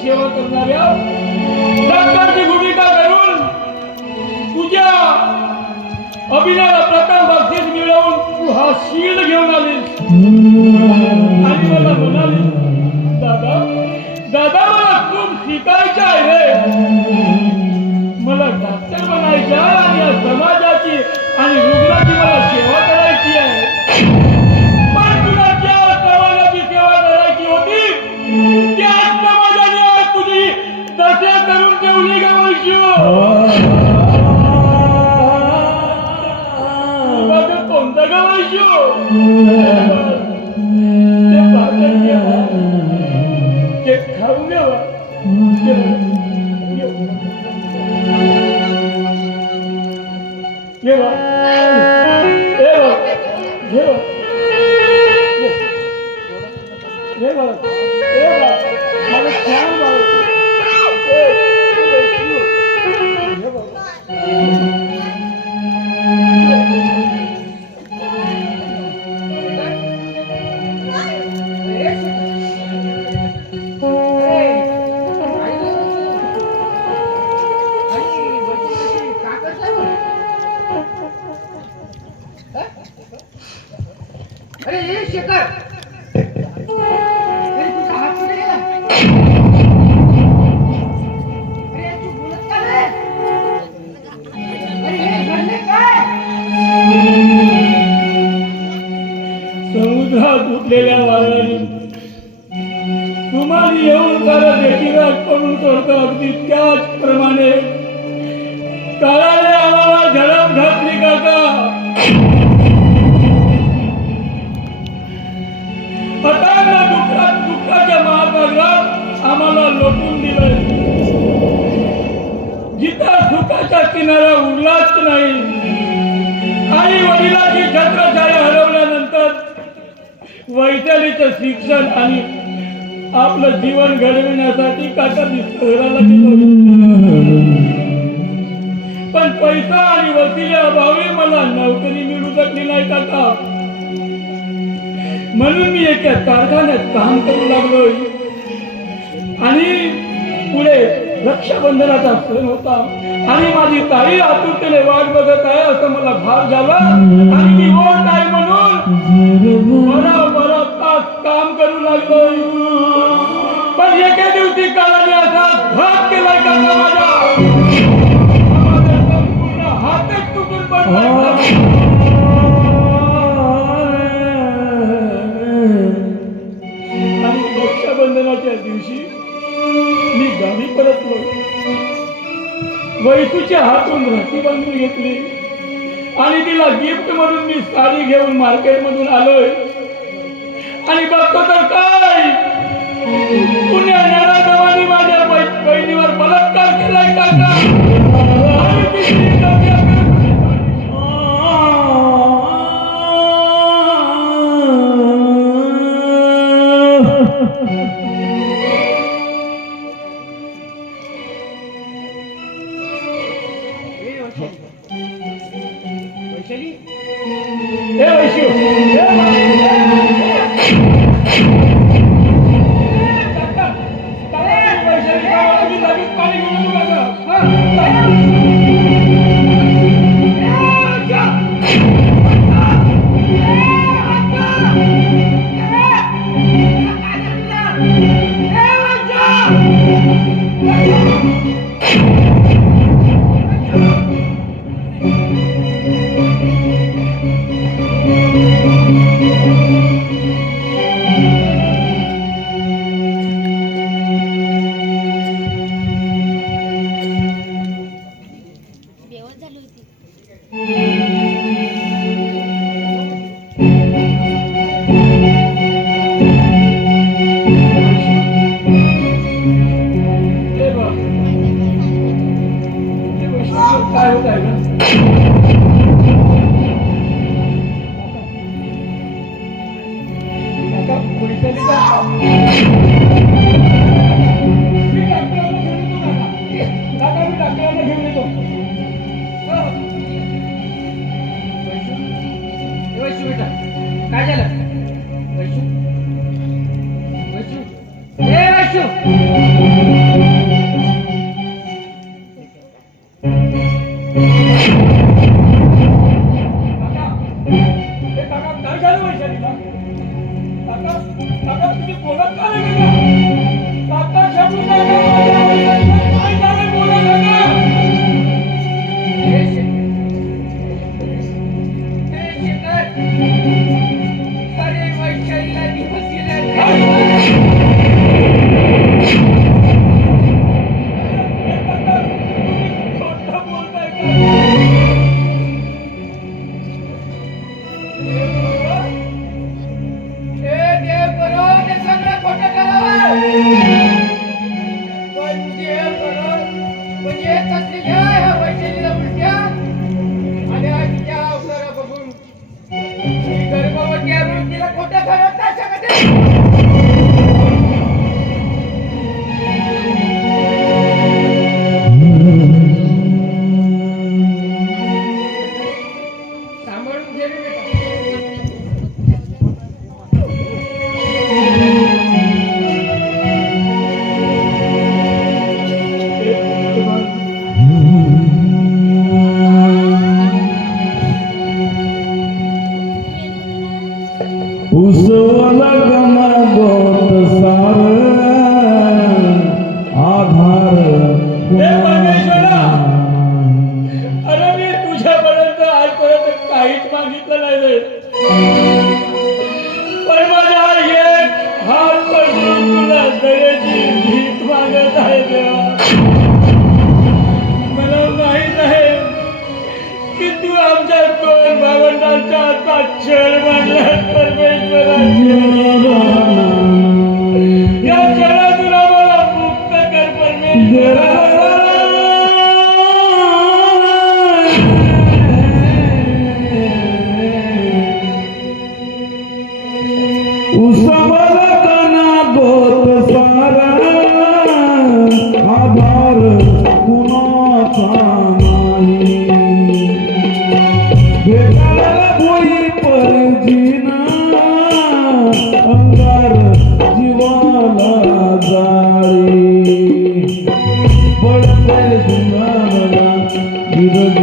सेवा करणाऱ्या डॉक्टरची भूमिका करून तुझ्या अभिनयाला प्रथम बक्षीस मिळवून तू हा शील्ड घेऊन आलीस आणि मला म्हणाली, दादा दादा मला खूप शिकायचं आहे रे, मला डॉक्टर बनायचं आहे आणि या समाजाची आणि रुग्णाची मला सेवा करायची आहे. पण तुला ज्या समाजाची सेवा करायची होती त्याच समाजाने तुझी दशा करून ठेवली ग वैश्य. कोणता ग वैश्य? ते खाऊ घ्यावा समुद्रात उठलेल्या वादळाने तुम्हाला येऊन सारा देशीराज करून सोडतो. अगदी त्याचप्रमाणे काळाने आम्हाला झडप घातली काका. दुःखाच्या महासागरात आम्हाला लोटून दिलं. जिथं सुखाचा किनारा उरलाच नाही. आई वडिलांची छत्रछाया हरवल्यानंतर वैशालीचं शिक्षण आणि आपलं जीवन घडविण्यासाठी काका शहराला गेलो. पण पैसा आणि वसिल्याअभावी मला नोकरी मिळू शकली नाही काका. म्हणून मी एका कारखान्यात काम करू लागलोय. आणि पुढे रक्षाबंधनाचा सण होता आणि माझी ताई आतुरतेने वाट बघत आहे असं मला भाग झाला. आणि मी ओढ आहे म्हणून बरा तास काम करू लागलोय. पण एके दिवशी काळाने असा घात केलाय काका माझा संपूर्ण हातच तुटून पडला. रक्षाबंधनाच्या दिवशी मी गावी परतलो. वैतूच्या हातून राखी बांधून घेतली आणि तिला गिफ्ट म्हणून मी साडी घेऊन मार्केट मधून आलोय. आणि बघतो तर काय पुण्या नराधमाने माझ्या बहिणीवर बलात्कार केलाय काका. डॉक्टरांना घेऊन येतो. वैशू बेटा काय झालं? वैशू वैशू ए वैशू काका काय झालं वैशालीला? काका काका तुम्ही बोलत का नाही काका? काका शब्द काय झालं बोला काका? अरे वैशालीला दिवस गेला. खोटं बोलताय का? हे परमेश्वरा, अरे मी तुझ्यापर्यंत आजपर्यंत काहीच मागितलं नाही रे. पण माझा एक हात पकडून तुला दयेची भीक मागत आहे देवा. मला माहित आहे की तू आमच्या दोन भावंडांच्या हातात छळ मांडलास परमेश्वरा. या छळातून आम्हाला मुक्त कर परमेश्वरा. आधार कुणाचा नाही, भेटायला होई परजीना अंगार जीवाला जाळी पडते जुनाला विरज